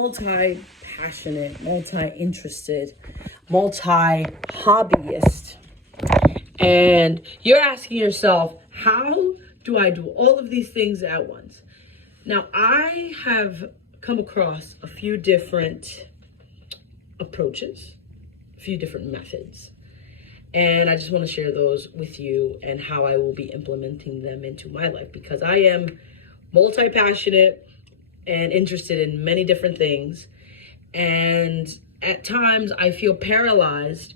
Multi-passionate, multi-interested, multi-hobbyist. And you're asking yourself, how do I do all of these things at once? Now, I have come across a few different approaches, a few different methods. And I just want to share those with you and how I will be implementing them into my life, because I am multi-passionate and interested in many different things. And at times I feel paralyzed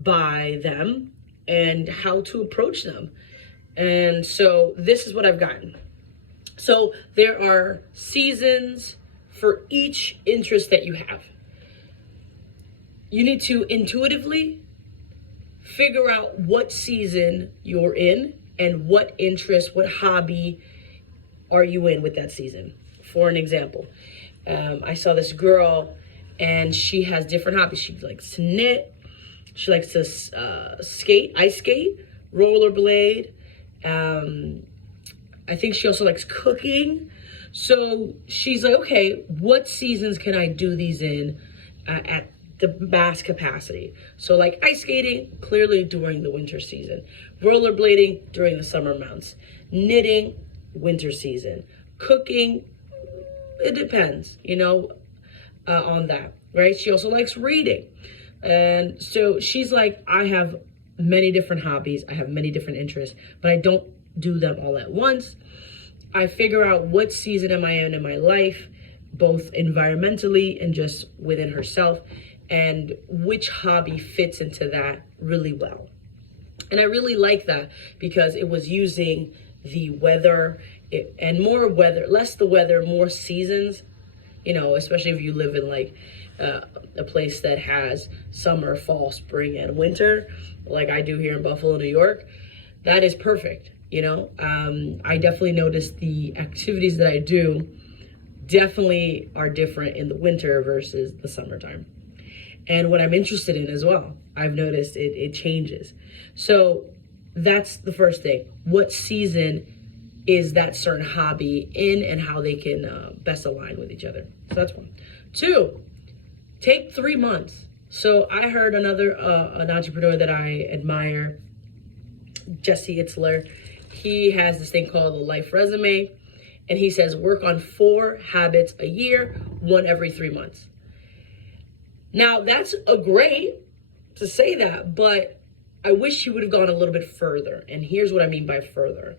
by them and how to approach them. And so this is what I've gotten. So there are seasons for each interest that you have. You need to intuitively figure out what season you're in and what interest, what hobby are you in with that season. For an example, I saw this girl and she has different hobbies. She likes to knit, she likes to skate, ice skate, rollerblade. I think she also likes cooking. So she's like, okay, what seasons can I do these in at the mass capacity? So like ice skating, clearly during the winter season. Rollerblading during the summer months. Knitting, winter season. Cooking, it depends, on that, right? She also likes reading. And so she's like, I have many different hobbies. I have many different interests, but I don't do them all at once. I figure out what season am I in my life, both environmentally and just within herself, and which hobby fits into that really well. And I really like that because it was using the weather and more weather, less the weather, more seasons, especially if you live in like a place that has summer, fall, spring, and winter, like I do here in Buffalo, New York. That is perfect. I definitely noticed the activities that I do definitely are different in the winter versus the summertime. And what I'm interested in as well, I've noticed it changes. So that's the first thing. What season is that certain hobby in and how they can best align with each other. So that's one. Two, take 3 months. So I heard an entrepreneur that I admire, Jesse Itzler. He has this thing called the Life Resume. And he says, work on 4 habits a year, 1 every 3 months. Now, that's a great to say that, but I wish he would have gone a little bit further. And here's what I mean by further.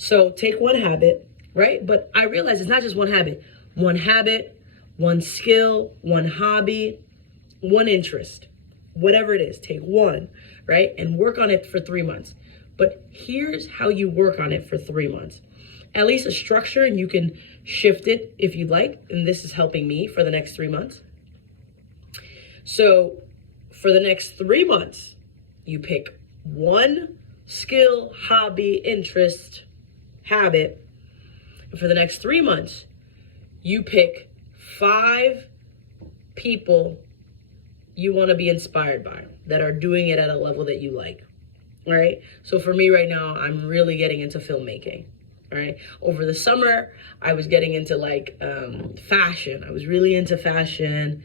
So take 1 habit, right? But I realize it's not just 1 habit. 1 habit, 1 skill, 1 hobby, 1 interest. Whatever it is, take 1, right? And work on it for 3 months. But here's how you work on it for 3 months. At least a structure, and you can shift it if you'd like. And this is helping me for the next 3 months. So for the next 3 months, you pick 1 skill, hobby, interest, habit. And for the next 3 months, you pick 5 people you want to be inspired by that are doing it at a level that you like. All right. So for me right now, I'm really getting into filmmaking. All right. Over the summer, I was getting into fashion. I was really into fashion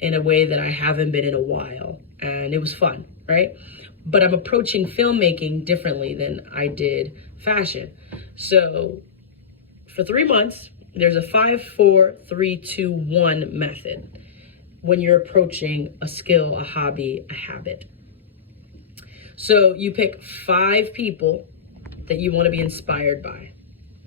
in a way that I haven't been in a while. And it was fun. Right. But I'm approaching filmmaking differently than I did fashion. So for 3 months, there's a 5, 4, 3, 2, 1 method when you're approaching a skill, a hobby, a habit. So you pick 5 people that you want to be inspired by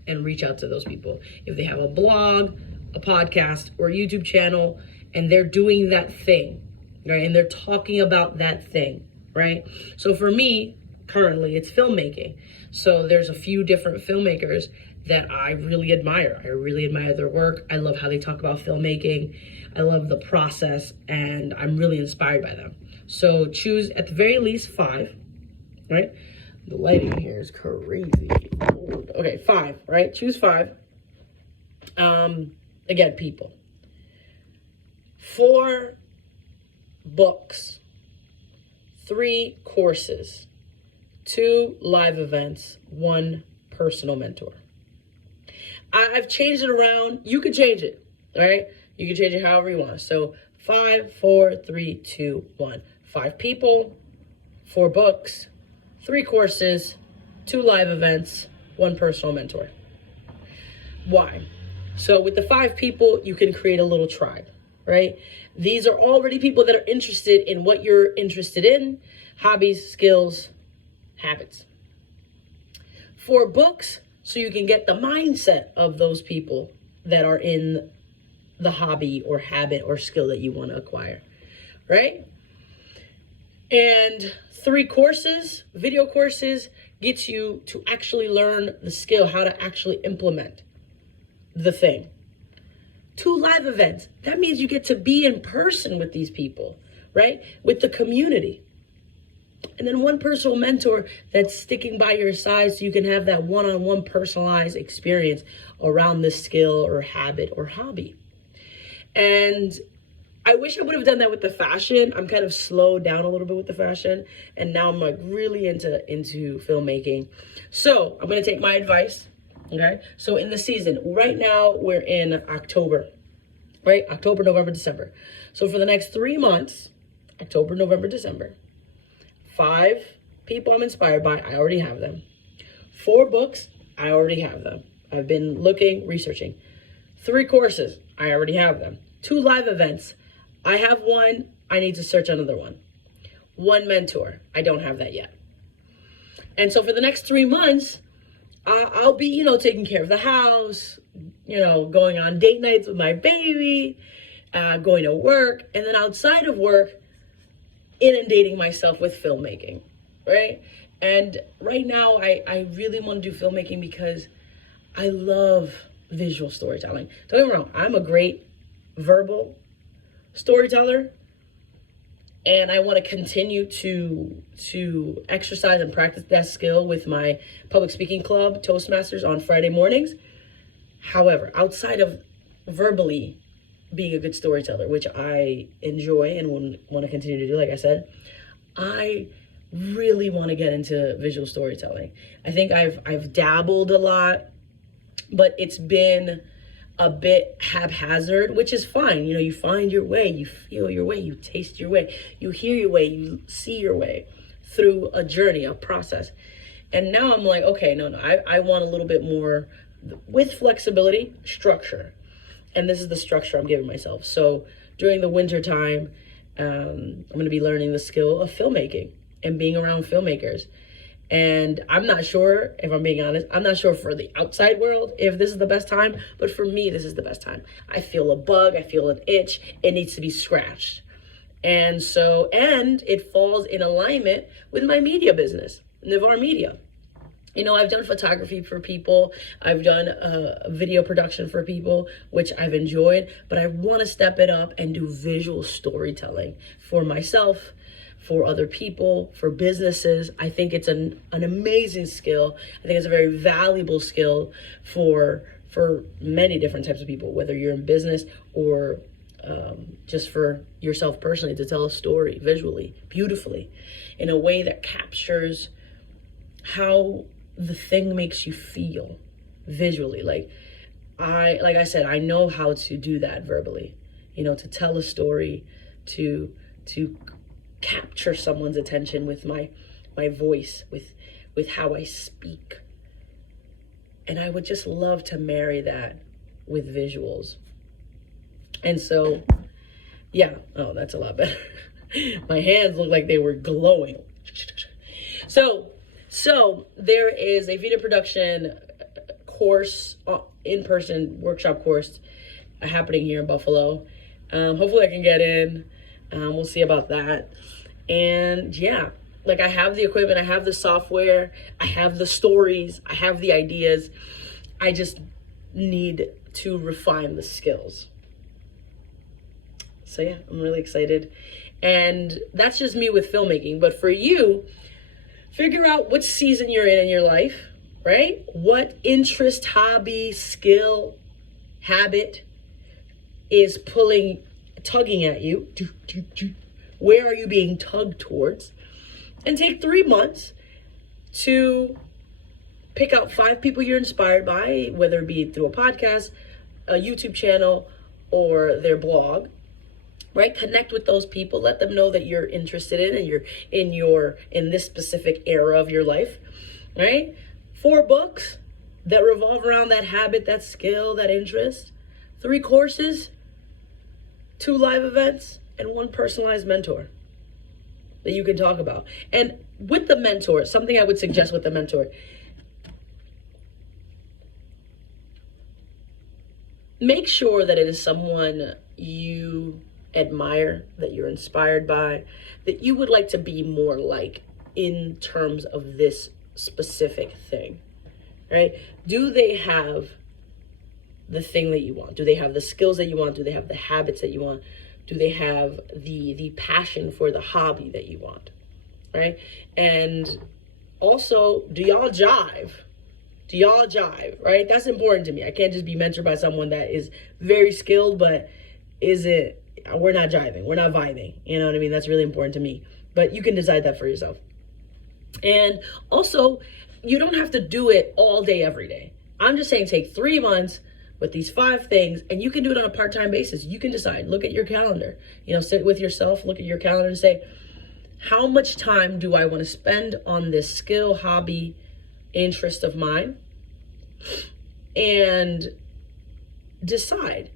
and reach out to those people. If they have a blog, a podcast, or a YouTube channel, and they're doing that thing, right? And they're talking about that thing, right? So for me, currently, it's filmmaking. So there's a few different filmmakers that I really admire. I really admire their work. I love how they talk about filmmaking. I love the process, and I'm really inspired by them. So choose at the very least 5, right? The lighting here is crazy. Okay, 5, right? Choose 5. Again, people. 4 books. 3 courses. 2 live events. 1 personal mentor. I've changed it around. You can change it, all right? You can change it however you want. So 5, 4, 3, 2, 1. 5 people, 4 books, 3 courses, 2 live events, 1 personal mentor. Why? So with the 5 people, you can create a little tribe, right? These are already people that are interested in what you're interested in: hobbies, skills, habits. 4 books, so you can get the mindset of those people that are in the hobby or habit or skill that you want to acquire, right? And 3 courses, video courses, gets you to actually learn the skill, how to actually implement the thing. 2 live events, that means you get to be in person with these people, right? With the community. And then 1 personal mentor that's sticking by your side so you can have that one-on-one personalized experience around this skill or habit or hobby. And I wish I would have done that with the fashion. I'm kind of slowed down a little bit with the fashion, and now I'm like really into filmmaking. So I'm gonna take my advice. Okay, so in the season, right now we're in October, right? October, November, December. So for the next 3 months, October, November, December, 5 people I'm inspired by, I already have them. 4 books, I already have them. I've been looking, researching. 3 courses, I already have them. 2 live events, I have 1, I need to search another one. 1 mentor, I don't have that yet. And so for the next 3 months, I'll be, taking care of the house, going on date nights with my baby, going to work, and then outside of work, inundating myself with filmmaking, right? And right now, I really want to do filmmaking because I love visual storytelling. Don't get me wrong, I'm a great verbal storyteller, and I want to continue to exercise and practice that skill with my public speaking club, Toastmasters, on Friday mornings. However, outside of verbally being a good storyteller, which I enjoy and want to continue to do, like I said, I really want to get into visual storytelling. I think I've dabbled a lot, but it's been a bit haphazard, which is fine. You find your way, you feel your way, you taste your way, you hear your way, you see your way through a journey, a process. And now I'm like, okay, no, I want a little bit more with flexibility, structure. And this is the structure I'm giving myself. So during the winter time, I'm going to be learning the skill of filmmaking and being around filmmakers. And I'm not sure, if I'm being honest, I'm not sure for the outside world if this is the best time, but for me, this is the best time. I feel a bug, I feel an itch, it needs to be scratched. And it falls in alignment with my media business, Navar Media. I've done photography for people, I've done video production for people, which I've enjoyed, but I want to step it up and do visual storytelling for myself, for other people, for businesses. I think it's an amazing skill. I think it's a very valuable skill for many different types of people, whether you're in business or just for yourself personally, to tell a story visually, beautifully, in a way that captures how the thing makes you feel visually. Like I said, I know how to do that verbally, to tell a story, to capture someone's attention with my voice, with how I speak. And I would just love to marry that with visuals. And so, yeah, oh, that's a lot better. My hands look like they were glowing. So there is a video production course, in-person workshop course happening here in Buffalo. Hopefully I can get in. We'll see about that. And yeah, I have the equipment, I have the software, I have the stories, I have the ideas. I just need to refine the skills. So yeah, I'm really excited. And that's just me with filmmaking. But for you, figure out what season you're in your life, right? What interest, hobby, skill, habit is tugging at you. Where are you being tugged towards? And take 3 months to pick out 5 people you're inspired by, whether it be through a podcast, a YouTube channel, or their blog, right? Connect with those people, let them know that you're interested in and you're in this specific era of your life, right? 4 books that revolve around that habit, that skill, that interest, 3 courses, 2 live events, and 1 personalized mentor that you can talk about. And with the mentor, something I would suggest with the mentor, make sure that it is someone you admire, that you're inspired by, that you would like to be more like in terms of this specific thing, right? Do they have the thing that you want? Do they have the skills that you want? Do they have the habits that you want? Do they have the passion for the hobby that you want, right? And also, do y'all jive? Do y'all jive, right? That's important to me. I can't just be mentored by someone that is very skilled, but we're not jiving, we're not vibing. You know what I mean? That's really important to me. But you can decide that for yourself. And also, you don't have to do it all day, every day. I'm just saying take 3 months with these 5 things, and you can do it on a part-time basis. You can decide, look at your calendar, sit with yourself, look at your calendar and say, how much time do I want to spend on this skill, hobby, interest of mine? And decide,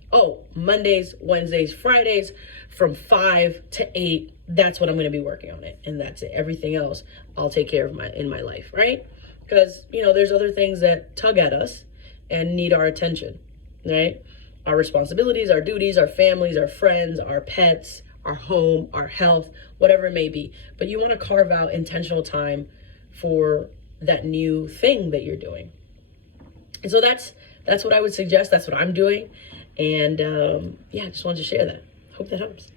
Mondays, Wednesdays, Fridays from 5 to 8, that's what I'm going to be working on it. And that's it. Everything else I'll take care of in my life, right? Because, there's other things that tug at us and need our attention, right? Our responsibilities, our duties, our families, our friends, our pets, our home, our health, whatever it may be. But you want to carve out intentional time for that new thing that you're doing. And so that's what I would suggest. That's what I'm doing. And I just wanted to share that. Hope that helps.